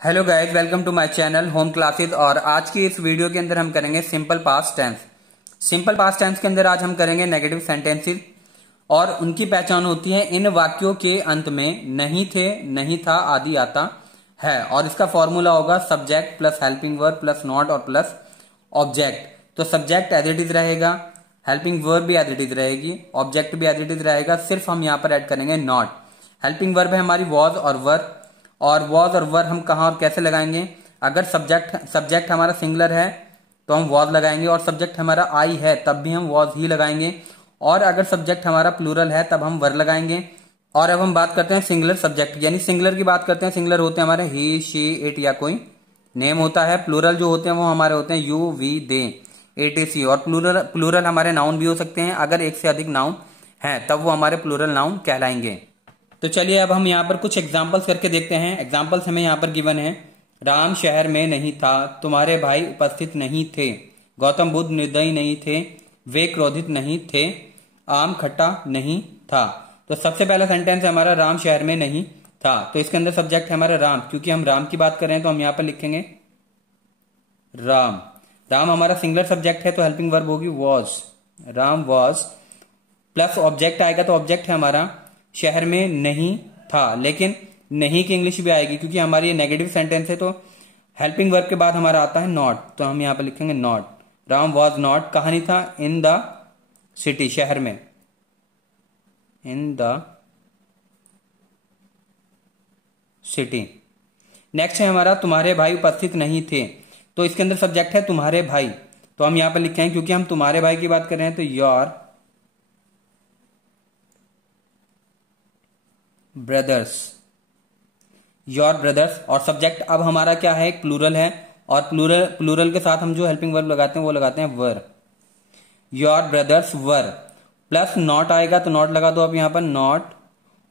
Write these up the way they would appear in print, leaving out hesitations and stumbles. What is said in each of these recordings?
Hello guys, welcome to my channel home classes. और आज की इस वीडियो के अंदर हम करेंगे simple past tense. Simple past tense के अंदर आज हम करेंगे नेगेटिव सेंटेंसेस और उनकी पहचान होती है इन वाक्यों के अंत में नहीं थे, नहीं था आदि आता है। और इसका फॉर्मूला होगा subject plus helping verb plus not और प्लस ऑब्जेक्ट। तो सब्जेक्ट एज इट इज रहेगा, हेल्पिंग वर्ब भी एज इट इज रहेगी, ऑब्जेक्ट भी एज इट इज रहेगा, सिर्फ हम यहाँ पर ऐड करेंगे नॉट। हेल्पिंग वर्ब है हमारी वॉज और वर, और वॉज और वर हम कहाँ और कैसे लगाएंगे। अगर सब्जेक्ट हमारा सिंगुलर है तो हम वॉज लगाएंगे, और सब्जेक्ट हमारा आई है तब भी हम वॉज ही लगाएंगे, और अगर सब्जेक्ट हमारा प्लूरल है तब हम वर लगाएंगे। और अब हम बात करते हैं सिंगुलर सब्जेक्ट, यानी सिंगुलर की बात करते हैं। सिंगुलर होते हैं हमारे ही, शी, इट या कोई नेम होता है। प्लूरल जो होते हैं वो हमारे होते हैं यू, वी, दे, इट, सी। और प्लूरल हमारे नाउन भी हो सकते हैं। अगर एक से अधिक नाउन है तब वो हमारे प्लूरल नाउन कहलाएंगे। तो चलिए अब हम यहाँ पर कुछ एग्जाम्पल्स करके देखते हैं। एग्जाम्पल्स हमें यहाँ पर गिवन है। राम शहर में नहीं था, तुम्हारे भाई उपस्थित नहीं थे, गौतम बुद्ध निर्दयी नहीं थे, वे क्रोधित नहीं थे, आम खट्टा नहीं था। तो सबसे पहला सेंटेंस है हमारा राम शहर में नहीं था। तो इसके अंदर सब्जेक्ट है हमारा राम, क्योंकि हम राम की बात कर रहे हैं तो हम यहाँ पर लिखेंगे राम। राम हमारा सिंगुलर सब्जेक्ट है तो हेल्पिंग वर्ब होगी was. Ram was plus object आएगा, तो ऑब्जेक्ट है हमारा शहर में नहीं था। लेकिन नहीं की इंग्लिश भी आएगी क्योंकि हमारी ये नेगेटिव सेंटेंस है, तो हेल्पिंग वर्ब के बाद हमारा आता है नॉट, तो हम यहां पर लिखेंगे नॉट। राम वॉज नॉट कहां नहीं था, इन द सिटी, शहर में, इन द सिटी। नेक्स्ट है हमारा तुम्हारे भाई उपस्थित नहीं थे। तो इसके अंदर सब्जेक्ट है तुम्हारे भाई, तो हम यहां पर लिखेंगे क्योंकि हम तुम्हारे भाई की बात कर रहे हैं तो योर ब्रदर्स, योर ब्रदर्स। और सब्जेक्ट अब हमारा क्या है, एक प्लूरल है, और प्लूरल के साथ हम जो हेल्पिंग वर्ब लगाते हैं वो लगाते हैं were. Your brothers were plus not आएगा, तो नॉट लगा दो अब यहाँ पर नॉट,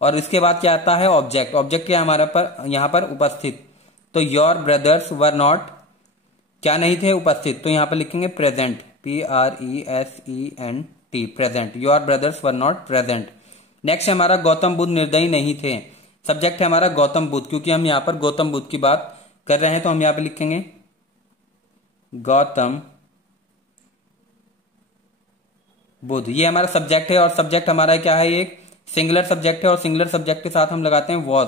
और इसके बाद क्या आता है ऑब्जेक्ट। ऑब्जेक्ट क्या है हमारा पर यहाँ पर उपस्थित, तो योर ब्रदर्स वर नॉट क्या नहीं थे, उपस्थित, तो यहाँ पर लिखेंगे present, PRESENT, present. Your brothers were not present. Next है हमारा गौतम बुद्ध निर्दयी नहीं थे। सब्जेक्ट है हमारा गौतम बुद्ध, क्योंकि हम यहाँ पर गौतम बुद्ध की बात कर रहे हैं तो हम यहाँ पे लिखेंगे गौतम बुद्ध। ये हमारा सब्जेक्ट है, और सब्जेक्ट हमारा क्या है, एक सिंगुलर सब्जेक्ट है, और सिंगुलर सब्जेक्ट के साथ हम लगाते हैं वॉज।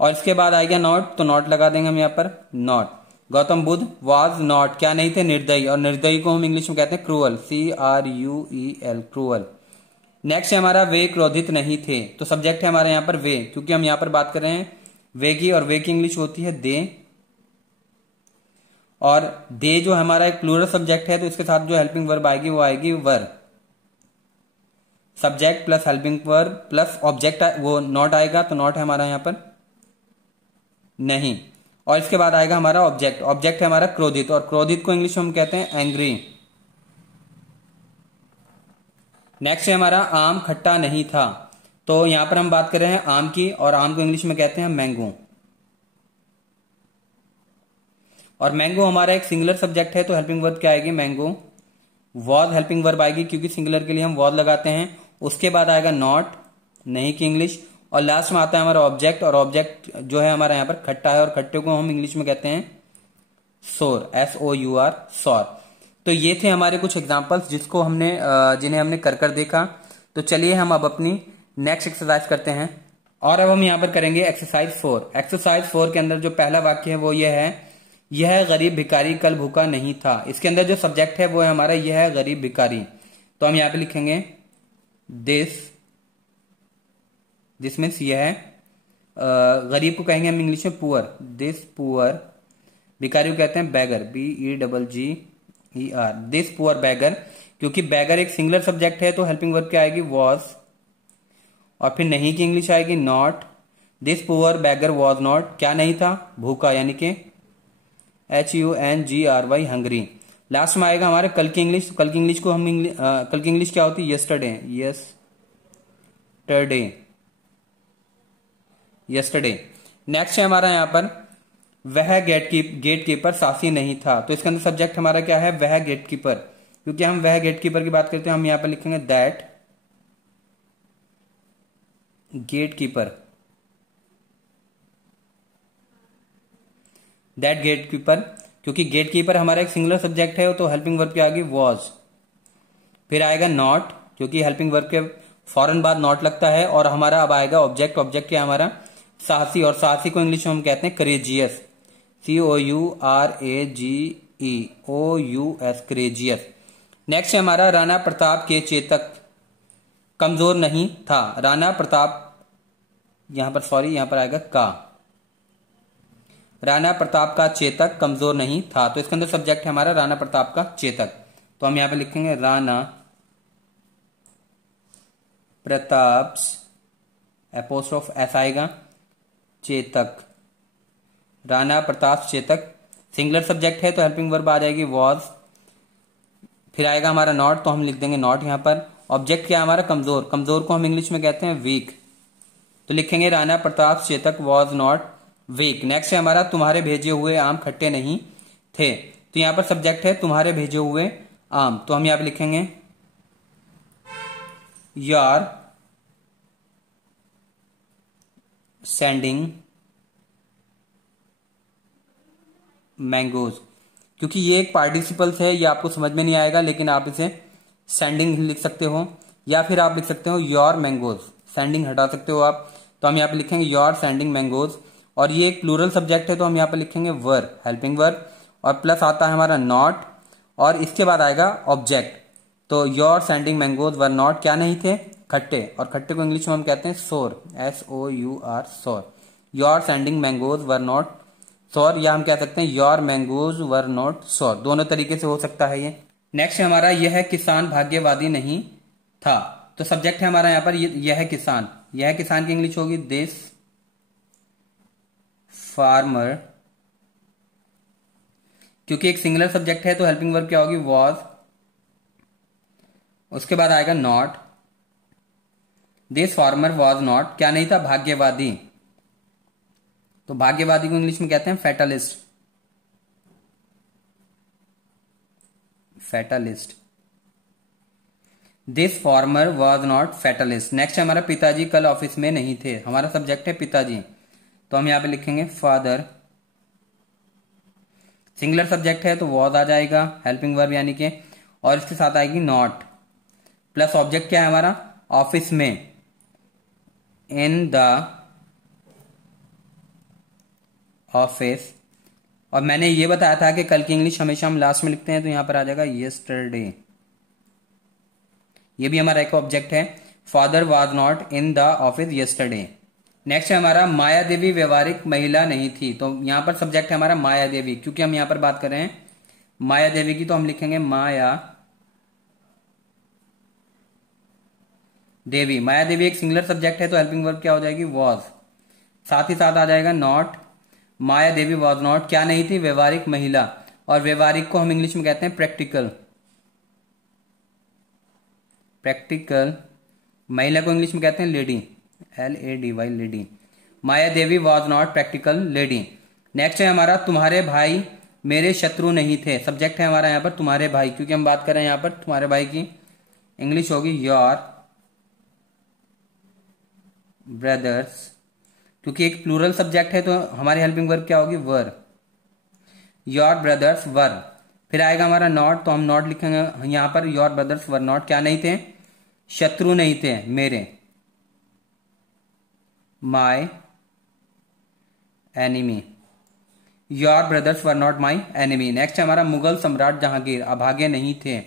और इसके बाद आएगा नॉट, तो नॉट लगा देंगे हम यहाँ पर not. Gautam Buddha was not क्या नहीं थे, निर्दयी, और निर्दयी को हम इंग्लिश में कहते हैं क्रूअल, CRUEL, क्रूअल। नेक्स्ट है हमारा वे क्रोधित नहीं थे। तो सब्जेक्ट है हमारे यहाँ पर वे, क्योंकि हम यहाँ पर बात कर रहे हैं वे की, और वे की इंग्लिश होती है दे। और दे जो हमारा एक प्लूरल सब्जेक्ट है तो इसके साथ जो हेल्पिंग वर्ब आएगी वो आएगी were. Subject plus helping verb plus object वो नॉट आएगा, तो नॉट है हमारा यहाँ पर नहीं, और इसके बाद आएगा हमारा ऑब्जेक्ट। ऑब्जेक्ट है हमारा क्रोधित, और क्रोधित को इंग्लिश में हम कहते हैं एंग्री। नेक्स्ट है हमारा आम खट्टा नहीं था। तो यहां पर हम बात कर रहे हैं आम की, और आम को इंग्लिश में कहते हैं मैंगो। और मैंगो हमारा एक सिंगुलर सब्जेक्ट है तो हेल्पिंग वर्ब क्या आएगी, मैंगो। वॉज हेल्पिंग वर्ब आएगी क्योंकि सिंगुलर के लिए हम वॉज लगाते हैं। उसके बाद आएगा नॉट, नहीं की इंग्लिश, और लास्ट में आता है हमारा ऑब्जेक्ट। और ऑब्जेक्ट जो है हमारा यहाँ पर खट्टा है, और खट्टे को हम इंग्लिश में कहते हैं सोर, SOUR, सौर। तो ये थे हमारे कुछ एग्जाम्पल्स जिन्हें हमने कर देखा। तो चलिए हम अब अपनी नेक्स्ट एक्सरसाइज करते हैं। और अब हम यहाँ पर करेंगे एक्सरसाइज 4। एक्सरसाइज 4 के अंदर जो पहला वाक्य है वो ये है, यह गरीब भिखारी कल भूखा नहीं था। इसके अंदर जो सब्जेक्ट है वो है हमारा यह है गरीब भिखारी, तो हम यहाँ पे लिखेंगे दिस मीन्स यह है। गरीब को कहेंगे हम इंग्लिश में पुअर, दिस पुअर। भिखारी को कहते हैं beggar, BEGGER, this poor beggar. क्योंकि बैगर एक सिंगुलर सब्जेक्ट है तो हेल्पिंग वर्ब क्या आएगी, वॉज, और फिर नहीं की इंग्लिश आएगी not. This poor beggar was not क्या नहीं था, भूखा, यानी कि HUNGRY, हंगरी। लास्ट में आएगा हमारे कल की इंग्लिश। कल की इंग्लिश को हम कल की इंग्लिश क्या होती है, यस्टरडे। नेक्स्ट है हमारा यहाँ पर वह गेट कीपर सासी नहीं था। तो इसके अंदर सब्जेक्ट हमारा क्या है, वह गेट कीपर। क्योंकि हम वह गेट कीपर की बात करते हैं हम यहाँ पर लिखेंगे that get keeper that get keeper, क्योंकि गेट कीपर हमारा एक सिंगुलर सब्जेक्ट है तो हेल्पिंग वर्ब के आगे वॉज। फिर आएगा नॉट, क्योंकि हेल्पिंग वर्ब के फौरन बाद नॉट लगता है। और हमारा अब आएगा ऑब्जेक्ट। ऑब्जेक्ट क्या हमारा साहसी, और साहसी को इंग्लिश में हम कहते हैं करेजियस, COURAGEOUS, करेजियस। नेक्स्ट है हमारा राणा प्रताप के चेतक कमजोर नहीं था। राणा प्रताप यहां पर आएगा का। राणा प्रताप का चेतक कमजोर नहीं था, तो इसके अंदर सब्जेक्ट है हमारा राणा प्रताप का चेतक। तो हम यहां पे लिखेंगे राणा प्रताप एपोस्ट्रोफ एस आएगा चेतक। राणा प्रताप चेतक सिंगुलर सब्जेक्ट है तो हेल्पिंग वर्ब आ जाएगी वॉज। फिर आएगा हमारा नॉट, तो हम लिख देंगे नॉट यहां पर। ऑब्जेक्ट क्या है हमारा कमजोर, कमजोर को हम इंग्लिश में कहते हैं वीक, तो लिखेंगे Rana Pratap Chetak was not weak. Next है हमारा तुम्हारे भेजे हुए आम खट्टे नहीं थे, तो यहां पर सब्जेक्ट है तुम्हारे भेजे हुए आम, तो हम यहां पर लिखेंगे योर सेंडिंग मैंगोज, क्योंकि ये एक पार्टिसिपल्स है, ये आपको समझ में नहीं आएगा, लेकिन आप इसे सेंडिंग लिख सकते हो या फिर आप लिख सकते हो योर मैंगोज, सेंडिंग हटा सकते हो आप। तो हम यहाँ पे लिखेंगे योर सेंडिंग मैंगोज, और ये एक प्लूरल सब्जेक्ट है तो हम यहाँ पे लिखेंगे वर, हेल्पिंग वर्ब, और प्लस आता है हमारा नॉट, और इसके बाद आएगा ऑब्जेक्ट। तो your sending mangoes were not क्या नहीं थे, खट्टे, और खट्टे को इंग्लिश में हम कहते हैं सोर, SOUR, सोर। Your sending mangoes were not सोर, या हम कह सकते हैं योर मैंगोज वर नॉट सोर, दोनों तरीके से हो सकता है ये। नेक्स्ट हमारा यह किसान भाग्यवादी नहीं था, तो सब्जेक्ट है हमारा यहाँ पर यह किसान, यह किसान की इंग्लिश होगी दिस फार्मर, क्योंकि एक सिंगुलर सब्जेक्ट है तो हेल्पिंग वर्ब क्या होगी वॉज। उसके बाद आएगा not, this farmer was not क्या नहीं था, भाग्यवादी, तो भाग्यवादी को इंग्लिश में कहते हैं fatalist, fatalist. This farmer was not fatalist. Next हमारा पिताजी कल ऑफिस में नहीं थे, हमारा सब्जेक्ट है पिताजी, तो हम यहां पे लिखेंगे फादर, सिंगुलर सब्जेक्ट है तो वॉज आ जाएगा हेल्पिंग वर्ब यानी कि, और इसके साथ आएगी नॉट, प्लस ऑब्जेक्ट क्या है हमारा ऑफिस में, इन द ऑफिस। और मैंने ये बताया था कि कल की इंग्लिश हमेशा हम लास्ट में लिखते हैं, तो यहां पर आ जाएगा यस्टरडे, ये भी हमारा एक ऑब्जेक्ट है। Father was not in the office yesterday. Next है हमारा माया देवी व्यवहारिक महिला नहीं थी, तो यहां पर सब्जेक्ट है हमारा माया देवी, क्योंकि हम यहां पर बात कर रहे हैं माया देवी की, तो हम लिखेंगे माया देवी। माया देवी एक सिंगुलर सब्जेक्ट है तो हेल्पिंग वर्ब क्या हो जाएगी वॉज, साथ ही साथ आ जाएगा not. Maya Devi was not क्या नहीं थी, व्यवहारिक महिला, और व्यवहारिक को हम इंग्लिश में कहते हैं प्रैक्टिकल, प्रैक्टिकल। महिला को इंग्लिश में कहते हैं lady, LADY, lady. Maya Devi was not practical lady. Next है हमारा तुम्हारे भाई मेरे शत्रु नहीं थे, सब्जेक्ट है हमारा यहाँ पर तुम्हारे भाई, क्योंकि हम बात कर रहे हैं यहाँ पर तुम्हारे भाई की, इंग्लिश होगी योर ब्रदर्स, क्योंकि एक प्लूरल सब्जेक्ट है तो हमारी हेल्पिंग वर्ब क्या होगी वर, योर ब्रदर्स वर। फिर आएगा हमारा नॉट, तो हम नॉट लिखेंगे यहां per your brothers were not क्या नहीं थे, शत्रु नहीं थे मेरे, माई enemy. Your brothers were not my enemy. Next है हमारा मुगल सम्राट जहांगीर अभागे नहीं थे,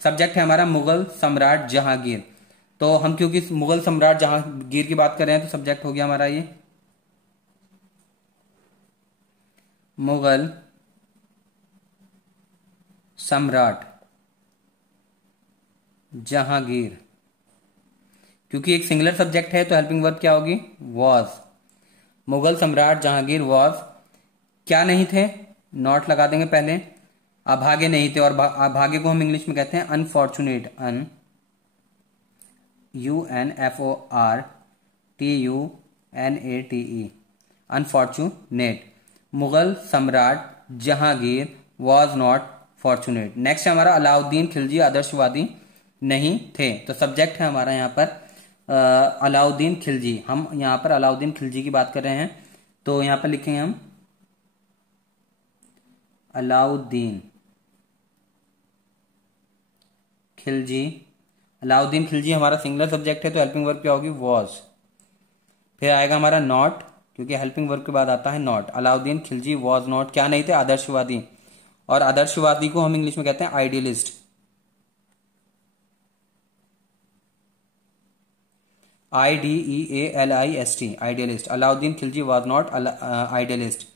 सब्जेक्ट है हमारा मुगल सम्राट जहांगीर, तो हम क्योंकि मुगल सम्राट जहांगीर की बात कर रहे हैं तो सब्जेक्ट हो गया हमारा ये मुगल सम्राट जहांगीर, क्योंकि एक सिंगुलर सब्जेक्ट है तो हेल्पिंग वर्ब क्या होगी वॉज। मुगल सम्राट जहांगीर वॉज क्या नहीं थे, नॉट लगा देंगे पहले, अभागे नहीं थे, और अभागे को हम इंग्लिश में कहते हैं अनफॉर्चुनेट, UNFORTUNATE, अनफॉर्चुनेट। मुगल सम्राट Jahangir was not fortunate. Next हमारा अलाउद्दीन खिलजी आदर्शवादी नहीं थे, तो सब्जेक्ट है हमारा यहाँ पर अलाउद्दीन खिलजी, हम यहाँ पर अलाउद्दीन खिलजी की बात कर रहे हैं, तो यहाँ पर लिखेंगे हम अलाउद्दीन खिलजी। अलाउद्दीन खिलजी हमारा सिंगुलर सब्जेक्ट है तो हेल्पिंग वर्ब क्या होगी, वॉज। फिर आएगा हमारा नॉट, क्योंकि हेल्पिंग वर्ब के बाद आता है not. Alauddin Khilji was not क्या नहीं थे, आदर्शवादी। और आदर्शवादी को हम इंग्लिश में कहते हैं idealist. IDEALIST, idealist. Alauddin Khilji was not idealist.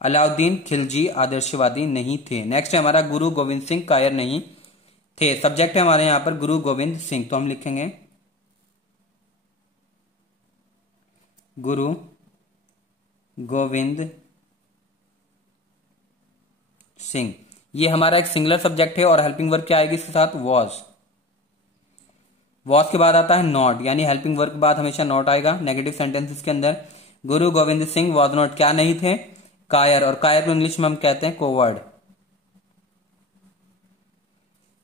Alauddin Khilji आदर्शवादी नहीं थे। नेक्स्ट है हमारा गुरु गोविंद सिंह कायर नहीं थे। सब्जेक्ट है हमारे यहां पर गुरु गोविंद सिंह, तो हम लिखेंगे गुरु गोविंद सिंह। ये हमारा एक सिंगुलर सब्जेक्ट है और हेल्पिंग वर्ब क्या आएगी इसके साथ, वॉज। वॉज के बाद आता है नॉट, यानी हेल्पिंग वर्ब के बाद हमेशा नॉट आएगा नेगेटिव सेंटेंसेस के अंदर। गुरु गोविंद सिंह वॉज नॉट क्या नहीं थे, कायर। और कायर को इंग्लिश में हम कहते हैं coward.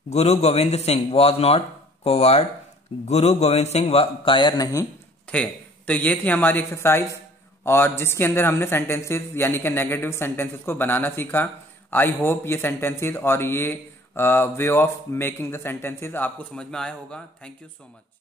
Guru Govind Singh was not coward, गुरु गोविंद सिंह कायर नहीं थे। तो ये थी हमारी एक्सरसाइज, और जिसके अंदर हमने सेंटेंसेस यानी कि नेगेटिव सेंटेंसेस को बनाना सीखा। आई होप ये सेंटेंसेस और ये way of making the sentences आपको समझ में आया होगा। Thank you so much.